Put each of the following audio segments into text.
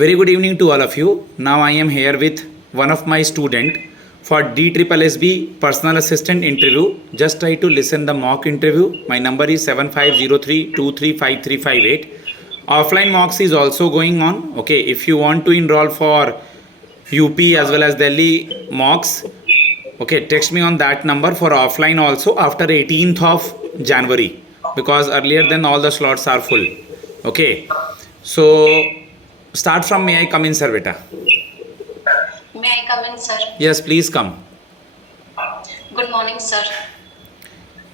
Very good evening to all of you. Now I am here with one of my student for DSSB personal assistant interview. Just try to listen the mock interview. My number is 7503235358. Offline mocks is also going on. Okay, if you want to enroll for UP as well as Delhi mocks, okay, text me on that number for offline also after 18th of January, because earlier then all the slots are full. Okay, so start from may I come in, sir, beta? May I come in, sir? Yes, please come. Good morning, sir.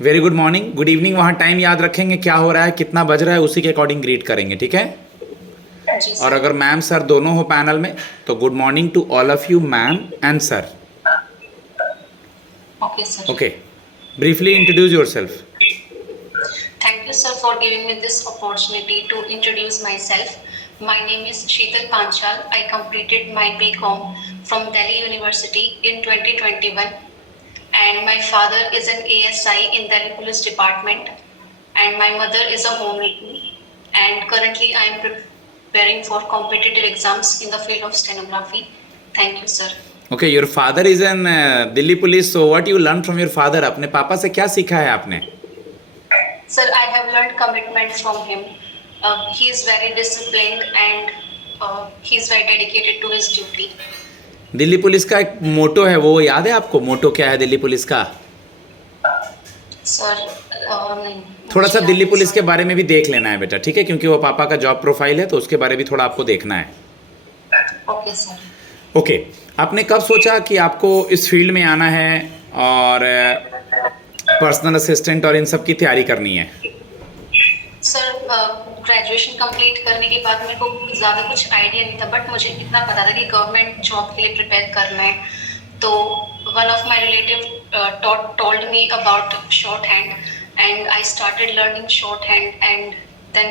Very good morning, good evening वहाँ time याद रखेंगे क्या हो रहा है, कितना बज रहा है, उसी के अकॉर्डिंग ग्रीट करेंगे, ठीक है? जी और सर। अगर मैम सर दोनों हो पैनल में तो good morning to all of you ma'am and sir. Okay, sir. Okay, briefly introduce yourself. Thank you, sir, for giving me this opportunity to introduce myself. My name is Sheetal Panchal. I completed my BCom from Delhi University in 2021, and my father is an ASI in Delhi Police Department, and my mother is a homemaker. And currently, I am preparing for competitive exams in the field of stenography. Thank you, sir. Okay, your father is an Delhi police, so what you learn from your father? अपने पापा से क्या सीखा है आपने? Sir, I have learned commitment from him. He is very disciplined and he is very dedicated to his duty. Delhi police का एक मोटो है, वो याद है आपको? मोटो क्या है दिल्ली पुलिस का? Sir, नहीं, थोड़ा सा मुझे दिल्ली याद पुलिस नहीं, के बारे में भी देख लेना है बेटा, ठीक है? क्योंकि वो पापा का जॉब प्रोफाइल है तो उसके बारे में भी थोड़ा आपको देखना है. sir. Okay, sir. ओके, आपने कब सोचा कि आपको इस फील्ड में आना है और पर्सनल असिस्टेंट और इन सब की तैयारी करनी है? Sir, ग्रेजुएशन कंप्लीट करने के बाद मेरे को ज़्यादा कुछ आइडिया नहीं था, बट मुझे इतना पता था कि गवर्नमेंट जॉब के लिए प्रिपेयर करना है. तो one of my relative told me about short hand, and I started learning short hand, and then I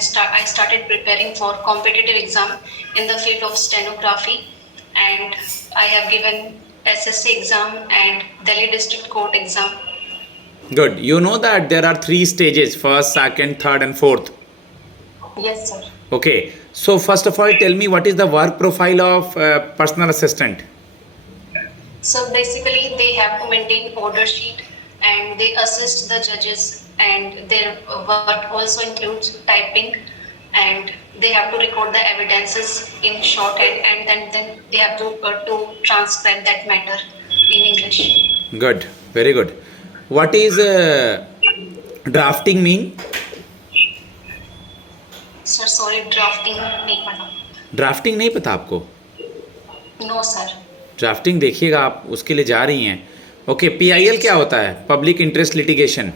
started preparing for competitive exam in the field of stenography, and I have given SSC exam and Delhi District Court exam. Good. You know that there are 3 stages: first, second, third and fourth. Yes, sir. Okay. So first of all, tell me what is the work profile of personal assistant? So basically, they have to maintain order sheet and they assist the judges, and their work also includes typing, and they have to record the evidences in shorthand, and then they have to transcribe that matter in English. Good. Very good. What is drafting mean? Sir, sorry, drafting नहीं पता. Drafting नहीं पता आपको? No, sir. Drafting देखिएगा, आप उसके लिए जा रही हैं. ओके, PIL क्या होता है? Public interest litigation.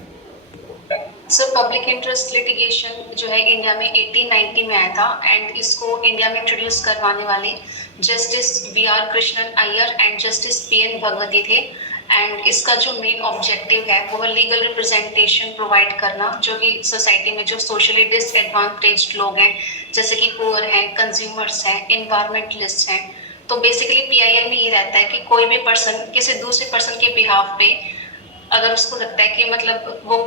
Sir, public interest litigation जो है इंडिया में 1890 में आया था, एंड इसको इंडिया में इंट्रोड्यूस करवाने वाले justice VR Krishnan Iyer and justice PN Bhagwati थे. एंड इसका जो मेन ऑब्जेक्टिव है वो है लीगल रिप्रेजेंटेशन प्रोवाइड करना, जो कि सोसाइटी में जो सोशली डिसएडवांटेज्ड लोग हैं, जैसे कि पुअर हैं, कंज्यूमर्स हैं, इन्वायरमेंटलिस्ट हैं. तो बेसिकली PIL में ये रहता है कि कोई भी पर्सन किसी दूसरे पर्सन के बिहाफ पे अगर उसको लगता है कि मतलब वो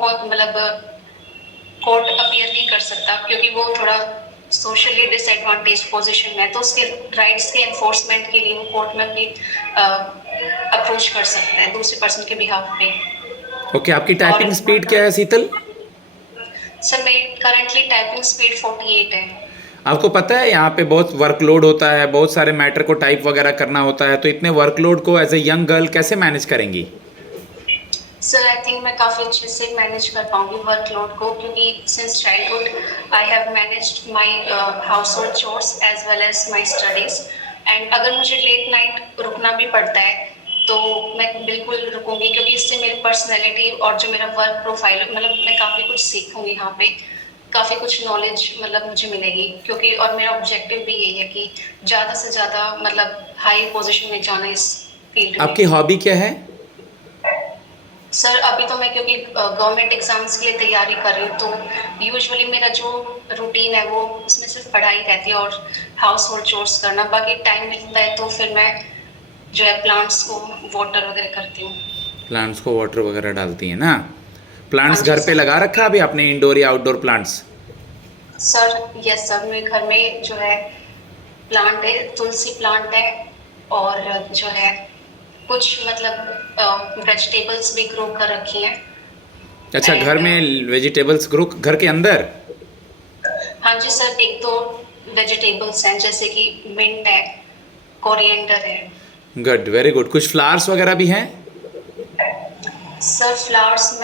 कोर्ट अपीयर नहीं कर सकता क्योंकि वो थोड़ा सोशली डिसएडवांटेज पोजीशन में है, तो उसके राइट्स के एनफोर्समेंट के लिए वो कोर्ट में अपनी अप्रोच कर सकता है दूसरे पर्सन के बिहाफ पे. ओके, आपकी टाइपिंग स्पीड क्या है शीतल? सर, मेरी करंटली टाइपिंग स्पीड 48 है. आपको पता है यहाँ पे बहुत वर्कलोड होता है, बहुत सारे मैटर को टाइप वगैरह करना होता है, तो इतने वर्कलोड को एज ए यंग गर्ल कैसे मैनेज करेंगी? सर, आई थिंक मैं काफ़ी अच्छे से मैनेज कर पाऊंगी वर्कलोड को, क्योंकि since childhood I have managed my household chores as well as my studies. And अगर मुझे लेट नाइट रुकना भी पड़ता है तो मैं बिल्कुल रुकूंगी, क्योंकि इससे मेरी पर्सनैलिटी और जो मेरा वर्क प्रोफाइल मतलब मैं काफ़ी कुछ सीखूंगी यहाँ पे, काफ़ी कुछ नॉलेज मतलब मुझे मिलेगी, क्योंकि और मेरा ऑब्जेक्टिव भी यही है कि ज़्यादा से ज़्यादा मतलब हाई पोजीशन में जाना इस फील्ड में. आपकी हॉबी क्या है? सर, अभी तो मैं क्योंकि गवर्नमेंट एग्जाम्स के लिए तैयारी कर रही हूँ, तो यूजुअली मेरा जो रूटीन है वो उसमें सिर्फ पढ़ाई रहती है और हाउस होल्ड चोर्स करना. बाकी टाइम मिलता है तो फिर मैं जो है प्लांट्स को वाटर वगैरह करती हूँ. प्लांट्स को वाटर वगैरह डालती हैं ना? प्लांट्स हाँ जी, घर पे सर. लगा रखा अभी आपने, इंडोर या outdoor plants? Sir, yes sir, मेरे घर में जो है प्लांट है, तुलसी प्लांट है, और जो है कुछ मतलब वेजिटेबल्स भी ग्रो कर रखी हैं। अच्छा, घर And, में वेजिटेबल्स ग्रो, घर के अंदर? हाँ जी सर, एक दो वेजिटेबल्स हैं जैसे कि मिंट है, कोरिएंडर है। Good, very good. कुछ फ्लावर्स वगैरह भी हैं? सर फ्लावर्स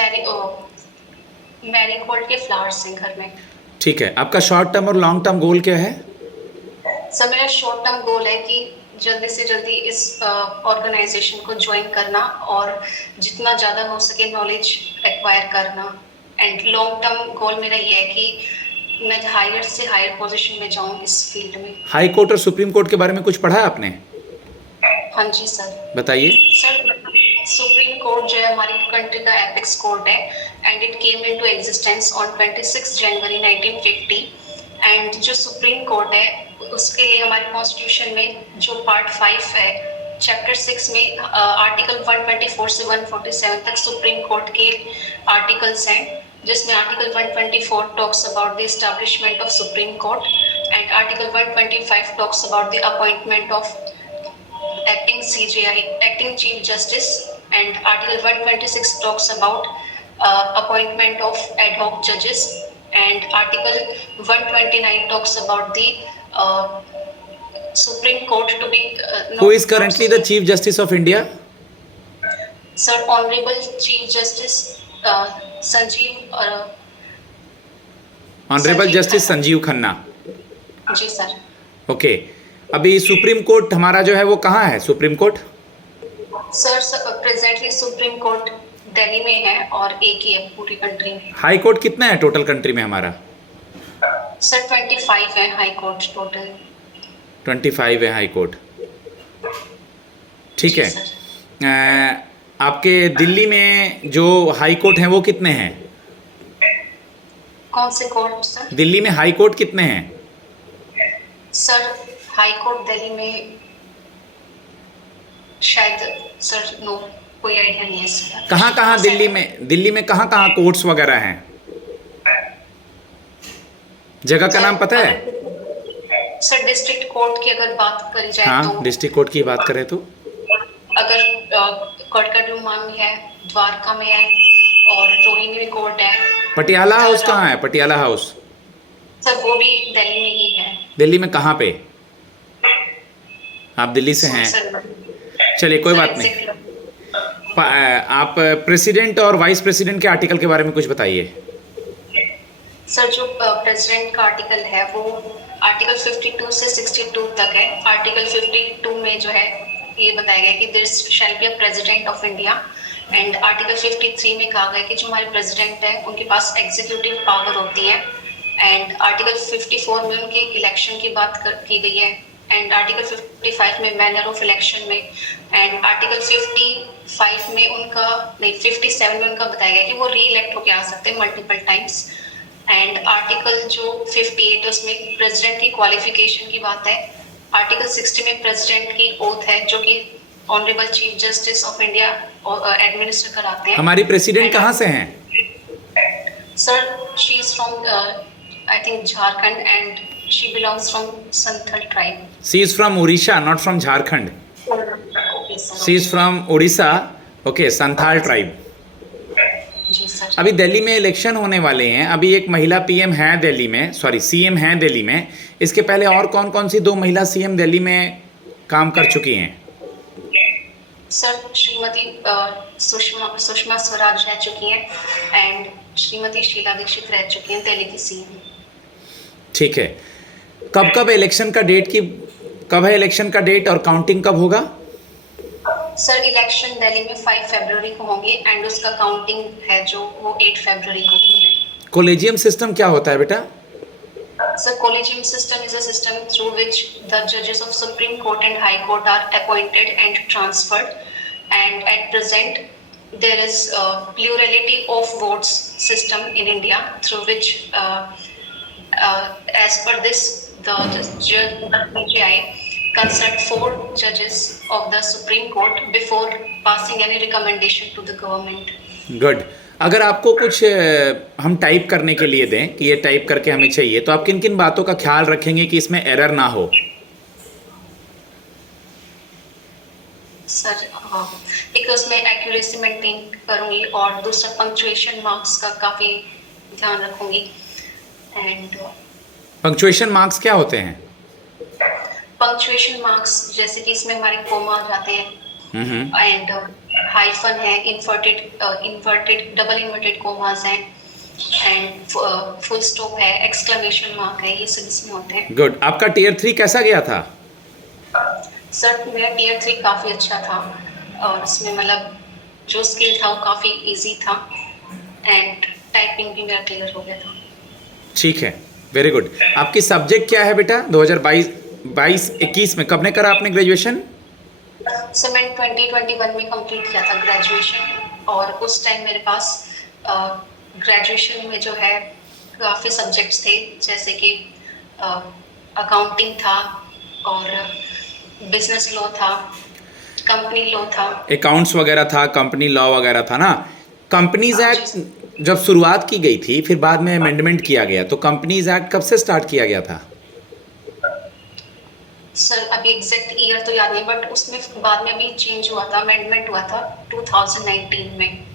मैरीगोल्ड के फ्लावर्स हैं घर में। ठीक है। आपका शॉर्ट टर्म और लॉन्ग टर्म गोल क्या है? सर मेरा शॉर्ट टर्म गोल है कि जल्दी से जल्दी इस ऑर्गेनाइजेशन को ज्वाइन करना और जितना ज़्यादा हो सके नॉलेज एक्वायर करना। एंड लॉन्ग टर्म गोल मेरा ये है कि मैं हायर से हायर पोजीशन में जाऊं इस फील्ड में। हाई कोर्ट और सुप्रीम कोर्ट के बारे में कुछ पढ़ा है आपने? हाँ जी सर। बताइए। सर सुप्रीम कोर्ट जो है हमारी कंट्री का एपेक्स कोर्ट है, and it came into existence on 26 January 1950। And जो सुप्रीम कोर्ट है उसके लिए हमारे कॉन्स्टिट्यूशन में जो पार्ट 5 है, चैप्टर 6 में आर्टिकल 124 से 147 तक सुप्रीम कोर्ट के आर्टिकल्स हैं, जिसमें article 124 talks about the establishment of supreme court, and article 125 talks about the appointment of acting CJI, acting Chief Justice, and Article 126 talks about appointment of ad hoc judges, and Article 129 talks about the Supreme Court to be Who is currently the Chief Justice of India? Sir, Honorable Chief Justice Sanjeev honourable Sanjeev justice Khanna. Sanjeev Khanna. जी sir. Okay. अभी supreme court हमारा जो है वो कहाँ है? सुप्रीम कोर्ट sir presently supreme court Delhi में है और एक ही है पूरी कंट्री में। हाई कोर्ट कितना है टोटल कंट्री में हमारा? सर 25 है हाई कोर्ट टोटल। 25 है हाई कोर्ट। ठीक जी है। सर। आपके दिल्ली में जो हाई कोर्ट हैं वो कितने हैं? कौन से कोर्ट सर? दिल्ली में हाई कोर्ट कितने हैं? सर हाई कोर्ट दिल्ली में शायद सर नो कोई आइडिया नहीं है सर। कहाँ कहाँ दिल्ली में कहाँ कहाँ कोर्ट्स वगैरह हैं? जगह का नाम पता है? सर डिस्ट्रिक्ट कोर्ट की अगर बात करी जाए हाँ, तो डिस्ट्रिक्ट कोर्ट की बात करें तो अगर कटकड़ुमा में है, द्वारका में है, और रोहिणी में कोर्ट है। पटियाला हाउस कहाँ है? पटियाला हाउस सर वो भी दिल्ली में ही है। दिल्ली में कहाँ पे? आप दिल्ली से हैं? चलिए कोई बात नहीं। आप प्रेसिडेंट और वाइस प्रेसिडेंट के आर्टिकल के बारे में कुछ बताइए। सर जो प्रेसिडेंट का आर्टिकल है वो आर्टिकल 52 से 62 तक है। आर्टिकल 52 में जो है ये बताया गया कि there shall be a president of India, and article 53 में कहा गया कि जो हमारे प्रेसिडेंट है उनके पास एग्जीक्यूटिव पावर होती है, एंड आर्टिकल 54 में उनकी इलेक्शन की बात की गई है, एंड आर्टिकल 55 में मैनर ऑफ इलेक्शन में, एंड आर्टिकल 55 में उनका नहीं 57 में उनका बताया गया कि वो री इलेक्ट होकर आ सकते हैं मल्टीपल टाइम्स, एंड आर्टिकल जो 58 है उसमें प्रेसिडेंट की क्वालिफिकेशन की बात है। आर्टिकल 60 में प्रेसिडेंट की ओथ है जो कि honourable chief justice of India administer कराते हैं। हमारी प्रेसिडेंट कहाँ से हैं? Sir she is from I think Jharkhand, and she belongs from Santhal tribe. She is from Orissa, not from Jharkhand. Okay sir. She is from Orissa. Okay, Santhal tribe. जी सर। अभी दिल्ली में election होने वाले हैं। अभी एक महिला पीएम है दिल्ली में, सॉरी सीएम है दिल्ली में। इसके पहले और कौन कौन सी दो महिला सीएम दिल्ली में काम कर चुकी हैं? सर श्रीमती सुषमा स्वराज रह चुकी हैं, एंड श्रीमती शीला दीक्षित रह चुकी हैं दिल्ली की सीएम। ठीक है। कब इलेक्शन का डेट कब है इलेक्शन का डेट और काउंटिंग कब होगा? सर इलेक्शन दिल्ली में 5 फरवरी को होंगे, एंड उसका काउंटिंग है जो वो 8 फरवरी को होंगे। कोलेजियम सिस्टम क्या होता है बेटा? Sir, collegium system is a system through which the judges of Supreme Court and High Court are appointed and transferred. And at present, there is a plurality of votes system in India through which, as per this, the CJI consult 4 judges of the Supreme Court before passing any recommendation to the government. Good. अगर आपको कुछ हम type करने के लिए दें कि ये टाइप करके हमें चाहिए, तो आप किन किन बातों का ख्याल रखेंगे कि इसमें एरर ना हो? सर एक उसमें एक्यूरेसी मेंटेन करूंगी और दूसरा पंक्चुएशन मार्क्स का काफ़ी ध्यान रखूंगी एंड पंक्चुएशन मार्क्स क्या होते हैं? पंक्चुएशन मार्क्स जैसे कि इसमें हमारे कोमा आ जाते हैं एंड हाइफन है, इन्वर्टेड डबल इन्वर्टेड कोमास हैं एंड फुल स्टॉप है, एक्सक्लेमेशन मार्क है, ये सब इसमें होते हैं। गुड। आपका टियर 3 कैसा गया था? सर मेरा टियर 3 काफ़ी अच्छा था और इसमें मतलब जो स्किल था वो काफ़ी इजी था एंड टाइपिंग भी मेरा क्लियर हो गया था। ठीक है, वेरी गुड। आपकी सब्जेक्ट क्या है बेटा? 2022-21 में कब ने करा आपने ग्रेजुएशन? सर मैंने 2021 में कंप्लीट किया था ग्रेजुएशन और उस टाइम मेरे पास ग्रेजुएशन में जो है काफ़ी सब्जेक्ट्स थे जैसे कि अकाउंटिंग था और बिजनेस लॉ था, कंपनी लॉ था। अकाउंट्स वगैरह था, कंपनी लॉ वगैरह था ना। कंपनीज हाँ, एक्ट जब शुरुआत की गई थी, फिर बाद में अमेंडमेंट किया गया, तो कंपनीज एक्ट कब से स्टार्ट किया गया था? सर अभी एग्जैक्ट ईयर तो याद नहीं बट उसमें बाद में अभी चेंज हुआ था, अमेंडमेंट हुआ था 2019 में,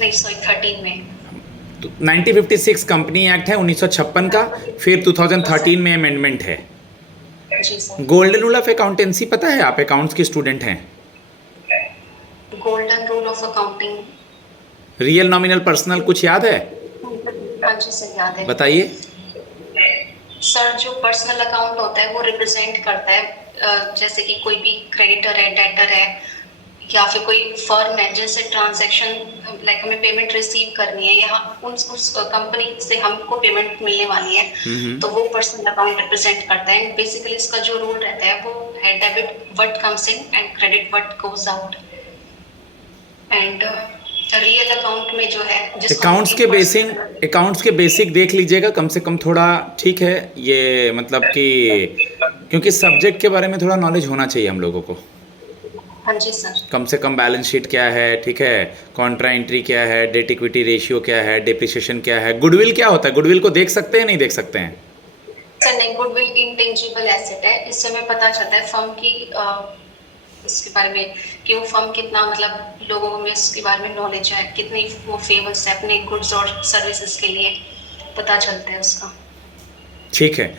नहीं सॉरी 13 में। तो 1956 कंपनी एक्ट है 1956 का, फिर 2013 में अमेंडमेंट है। जी sir. Golden rule of accountancy पता है? आप अकाउंट्स के स्टूडेंट हैं। Golden rule of accounting, real nominal personal कुछ याद है? हाँ जी सर याद है। बताइए। सर जो पर्सनल अकाउंट होता है वो रिप्रेजेंट करता है जैसे कि कोई भी क्रेडिटर है, डेटर है या फिर कोई फर्म है जिनसे ट्रांजैक्शन लाइक हमें पेमेंट रिसीव करनी है या उस कंपनी से हमको पेमेंट मिलने वाली है, तो वो पर्सनल अकाउंट रिप्रेजेंट करता है। बेसिकली इसका जो रूल रहता है वो है debit what comes in and credit what goes out. And real account में जो है अकाउंट्स के बेसिक देख लीजिएगा कम से कम थोड़ा, ठीक है? ये मतलब कि क्योंकि सब्जेक्ट के बारे में थोड़ा नॉलेज होना चाहिए हम लोगों को। हाँ जी सर। कम से कम बैलेंस शीट क्या है, ठीक है, कॉन्ट्रा एंट्री क्या है, डेट इक्विटी रेशियो क्या है, डेप्रिसिएशन क्या है, गुडविल क्या होता है? गुडविल को देख सकते हैं, नहीं देख सकते हैं? सर नहीं, गुडविल इंटेंजिबल एसेट है, इससे हमें पता चलता है फर्म की इसके बारे में कि वो फर्म कितना मतलब लोगों में इसके बारे में नॉलेज है, कितनी वो फेमस है अपने गुड्स और सर्विसेज के लिए, पता चलता है उसका। ठीक है।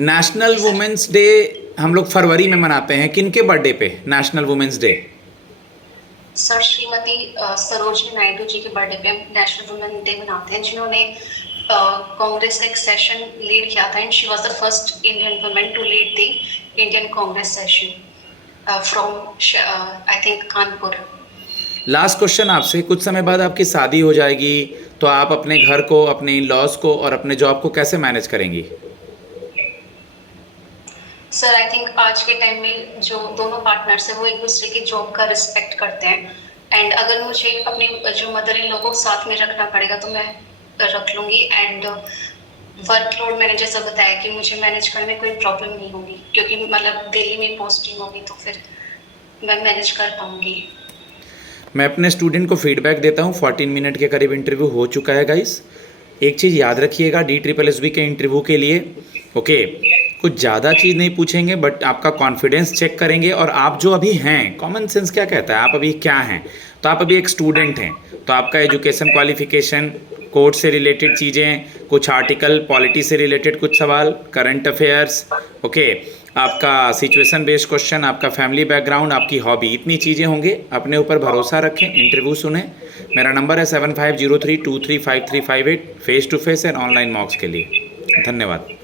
नेशनल वुमेन्स डे हम लोग फरवरी में मनाते हैं, किन के बर्थडे पे national women's day? Sir Shrimati Sarojini Naidu ji के बर्थडे पे हम नेशनल वुमेन डे मनाते हैं, जिन्होंने कांग्रेस का एक सेशन लीड किया था and she was the first Indian women to lead the Indian Congress session from I think Kanpur. Last question आपसे, कुछ समय बाद आपकी शादी हो जाएगी तो आप अपने घर को, अपने इन लॉज को और अपने जॉब को कैसे मैनेज करेंगी? सर आई थिंक आज के टाइम में जो दोनों पार्टनर्स है वो एक दूसरे की जॉब का रिस्पेक्ट करते हैं एंड अगर मुझे अपने जो मदर इन लोगों को साथ में रखना पड़ेगा तो मैं रख लूँगी एंड वर्कलोड मैंने जैसा बताया कि मुझे मैनेज करने में कोई प्रॉब्लम नहीं होगी क्योंकि मतलब दिल्ली में पोस्टिंग होगी तो फिर मैं मैनेज कर पाऊँगी। मैं अपने स्टूडेंट को फीडबैक देता हूँ। 14 मिनट के करीब इंटरव्यू हो चुका है गाइस। एक चीज़ याद रखिएगा, DSSB के इंटरव्यू के लिए ओके, कुछ ज़्यादा चीज़ नहीं पूछेंगे बट आपका कॉन्फिडेंस चेक करेंगे और आप जो अभी हैं, कॉमन सेंस क्या कहता है, आप अभी क्या हैं, तो आप अभी एक स्टूडेंट हैं, तो आपका एजुकेशन क्वालिफिकेशन, कोर्ट से रिलेटेड चीज़ें, कुछ आर्टिकल, पॉलिटी से रिलेटेड कुछ सवाल, करंट अफेयर्स, ओके, आपका सिचुएशन बेस्ड क्वेश्चन, आपका फैमिली बैकग्राउंड, आपकी हॉबी, इतनी चीज़ें होंगे। अपने ऊपर भरोसा रखें, इंटरव्यू सुने। मेरा नंबर है 7503235358, face to face and online mocks के लिए। धन्यवाद।